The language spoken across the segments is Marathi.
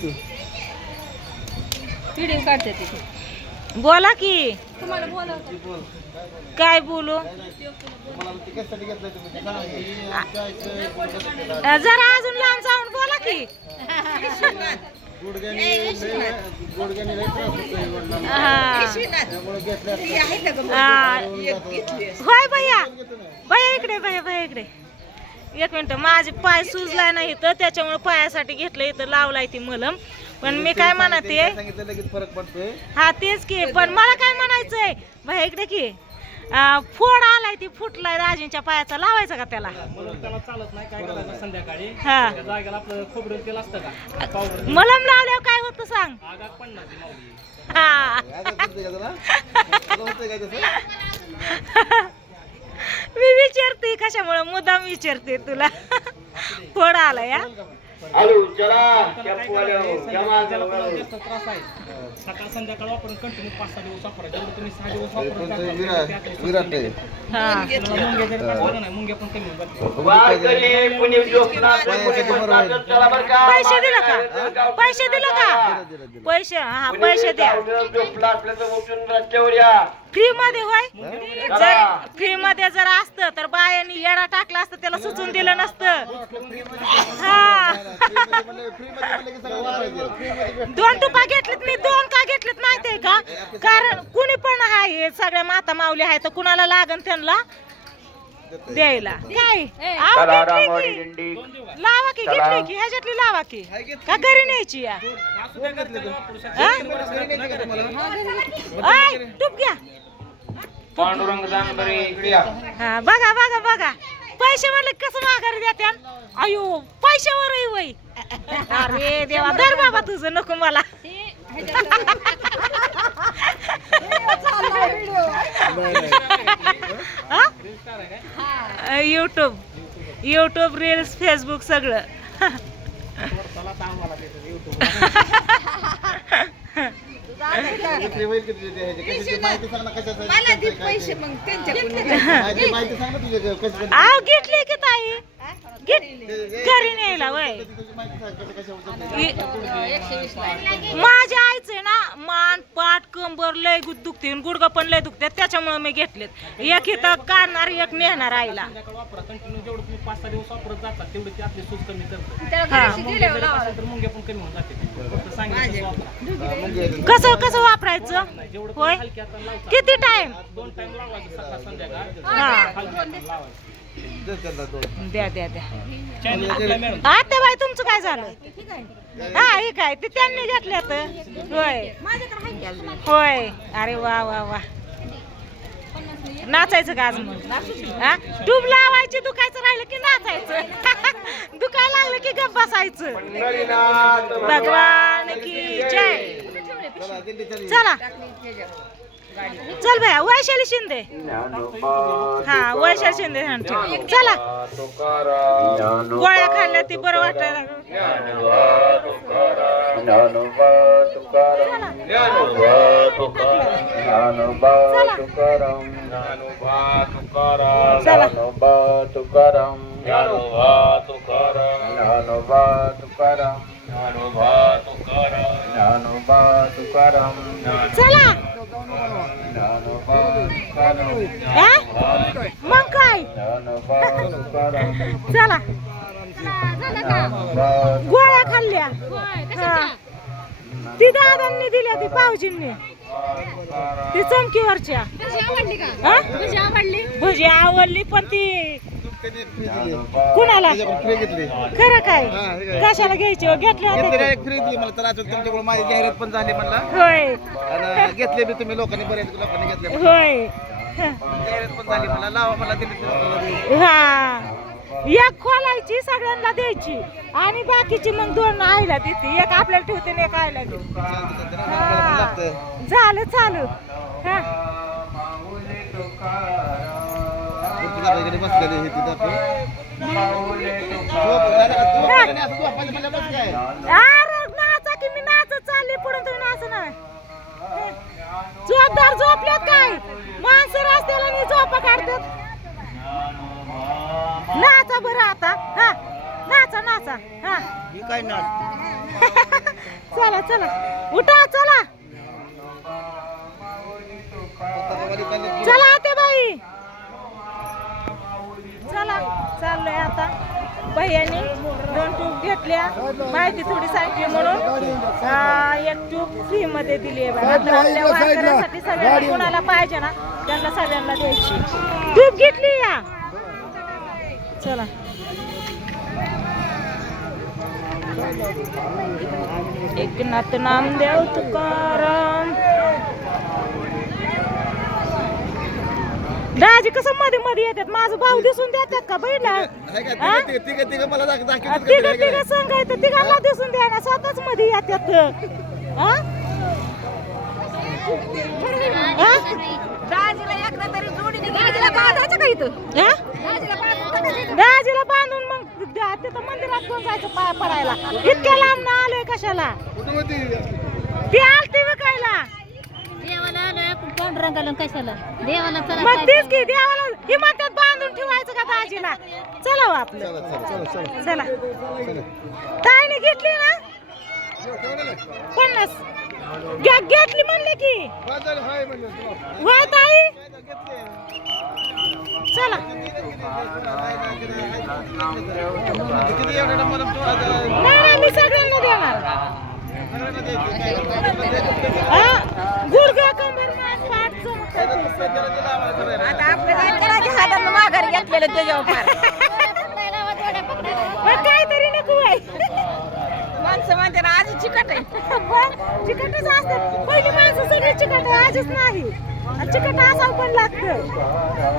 व्हिडिओ काढते तिथे. बोला की. तुम्हाला बोला काय बोलू? जरा अजून लांब जाऊन बोला की. होय भैया, भैया इकडे, भैया इकडे. एक मिनिट, माझे पाय सुजलाय नाही तर त्याच्यामुळे पायासाठी घेतलं इथं लावलाय ती मलम. पण मी काय म्हणते, हा तेच की. पण मला काय म्हणायचंय भैया इकडे की, फोड आलाय ती फुटलाय राजींच्या पायाचा, लावायचा का त्याला? चालत नाही. काय करायचं संध्याकाळी हा जागेला आपलं खोबरं तेल असतं का, मलम लावल्यावर काय होतं सांग? आगाग पडणार ती माऊली. हा मी विचारते कशामुळे, मुद्दाम विचारते तुला. फोड आलाय या. त्रास आहे सकाळ संध्याकाळ वापरून कंटिन्यू 5-6 दिवस वापरा. जेवढं तुम्ही 6 दिवस वापरून मुंग्या पण कमी होतात. पैसे दिलं का? पैसे दिलं का? पैसे, हा पैसे द्या. फ्री मध्ये होय. जर फ्री मध्ये जर असतं तर बायांनी येडा टाकला असतं, त्याला सुचून दिलं नसतं. हा 2 टुपा घेतलेत मी. 2 का घेतलेत माहितीये का? कारण कुणी पण आहे, सगळ्या माता माऊली आहे तर कुणाला लागन त्यांना द्यायला. काय लावा की, घेतली की ह्याच्यातली लावा की, का घरी न्यायची या? टूप घ्या. हा बघा बघा बघा, पैसे म्हणले कसं माघारी द्या. अयो पैशावर वय. अरे देवा, धर बाबा तुझं, नको मला. युट्यूब रील्स, फेसबुक सगळं. आव घेतली की ताई, घरी न्यायला वय. माझ्या आईचे ना मान, पाठ, कंबर लय दुखते, गुडघा पण लय दुखते, त्याच्यामुळे मी घेतलेत. एक इथं काढणार, एक नेणार आईला. कंटिन्यू जेवढं तुम्ही 5-6 दिवस वापरत जातात तेवढं ते आपले सूज कमी करतात. मुंग्या पण कमी होऊन जाते. कसं कसं वापरायचं होय? किती टाइम? 2 टाइम लावायचं, सकाळ संध्याकाळ. द्या द्या द्या. आता बाई तुमचं काय झालं? हा हे काय ते त्यांनी घेतल्या तर होय होय. अरे वा वा वा. नाचायचं का आज मग? हा टूब लावायची, दुखायचं राहिलं की नाचायचं. दुखायला लागलं की गप्प बसायचं. भगवान की जय. चला चल भैया. वैशाली शिंदे, हा वैशाली शिंदे. चला गोळ्या खाल्ल्या ती बरं वाटायला. चला मग काय. चला गोळ्या खाल्ल्या. ती दादांनी दिल्या, ती भाऊजींनी, ती चमकीवरच्या. भजी आवडली पण ती कुणाला खरं काय कशाला घ्यायची? घेतल्या तुमच्याकडून माझी जाहिरात पण झाली म्हणला. होय घेतले मी, तुम्ही लोकांनी बरेच लोकांनी घेतले. होय जाहिरात पण झाली मला. लावा मला दिली. हा एक खोलायची, सगळ्यांना द्यायची आणि बाकीची मग 2 आईला देते. एक आपल्याला ठेवते, एक आईला देते. झालं चालू. हा नाचा की मी नाचत चालली पुढे, तुम्ही नाच ना. जोरदार झोपल्यात काय माणसं रस्त्याला, नाही झोपा काढतात. नाचा बरं आता. हा नाचा नाचा. हा काय नाच चला चला उठा चला चला आते बाई चला चाललोय आता भैयानी 2 ट्यूब घेतल्या माहिती थोडी सांगितली म्हणून 1 ट्यूब फ्री मध्ये दिली आहे बघा. आता आपल्या वारकऱ्यांसाठी सगळ्यांना कोणाला पाहिजे ना त्यांना सगळ्यांना द्यायची ट्यूब घेतली या चला एकनाथ नामदेव तुकाराम दाजी कसं मध्ये मध्ये येतात माझं भाऊ दिसून देतात का बहिणा तिघ सांगायचं तिघांना दिसून द्या ना स्वतःच मध्ये येतात हा? हा? दाजीला बांधून मग तिथं मंदिरात घेऊन जायचं पाया पडायला इतक्या लांब ना आलोय कशाला ती आलती विकायला देवाला आलोय आपण पांढरा घालून कशाला देवाला चला मग तेच की देवाला हिमात्यात बांधून ठेवायचं का दाजीला चला हो आपलं चला ताईने घेतली ना 50 घेतली म्हणले की होय ताई चला नाही मी सगळ्यांना देणार गुडघ्या कंबर मान पाठ आता आपल्या हातानं माघार घेतलेलं त्याच्यावर काहीतरी नको माणसं म्हणते ना आजी चिकट आहे चिकटच असतात पहिली माणसं सगळी चिकट आहे आजच नाही चिकट असावं पण लागतं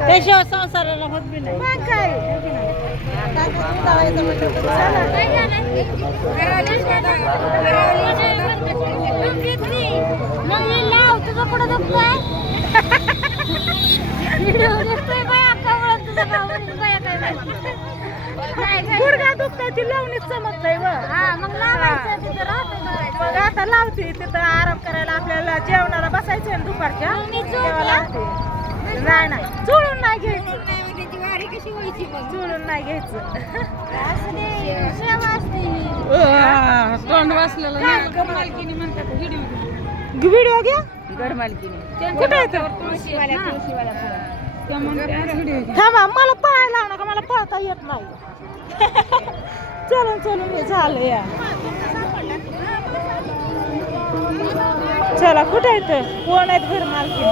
त्याशिवाय संसाराला होत बी नाही मग काय गुडघा दुखतोय ती लावणीच चमकतय मग आता लावते तिथं आराम करायला आपल्याला जेवणाला बसायचं ना दुपारच्या नाही ना चोळून नाही घ्यायचं चोळून नाही घ्यायचं तोंड वाचलेलं घरमालकीने म्हणतात व्हिडिओ घ्या घरमालकीने कुठे थांबा मला पळायला लावू नका मला पळता येत नाही चलून चलून हे झालं या चला कुठे येतं कोण आहेत घर मालकी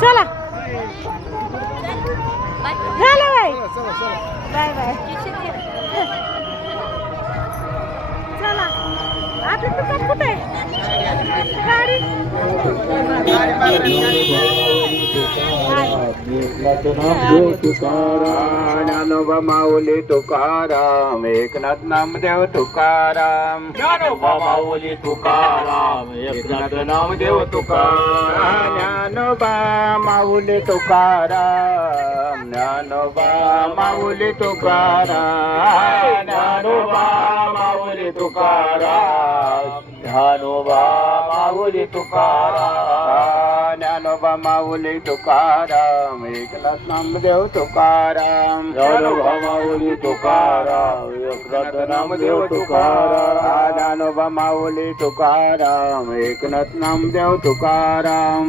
चला झालं बाय बाय चला आता दुकान कुठे आहे गाडी ज्ञानोबा माऊली तुकाराम एकनाथ नामदेव तुकाराम ज्ञानोबा माऊली तुकाराम एकनाथ नामदेव तुकाराम ज्ञानोबा माऊली तुकाराम ज्ञानोबा माऊली तुकाराम ज्ञानोबा माऊली तुकाराम ज्ञानोबा माऊली तुकाराम ज्ञानोबा माऊली तुकाराम एकनाथ नामदेव तुकाराम ज्ञानोबा माऊली तुकाराम एकनाथ नामदेव तुकाराम ज्ञानोबा माऊली तुकाराम एकनाथ नामदेव तुकाराम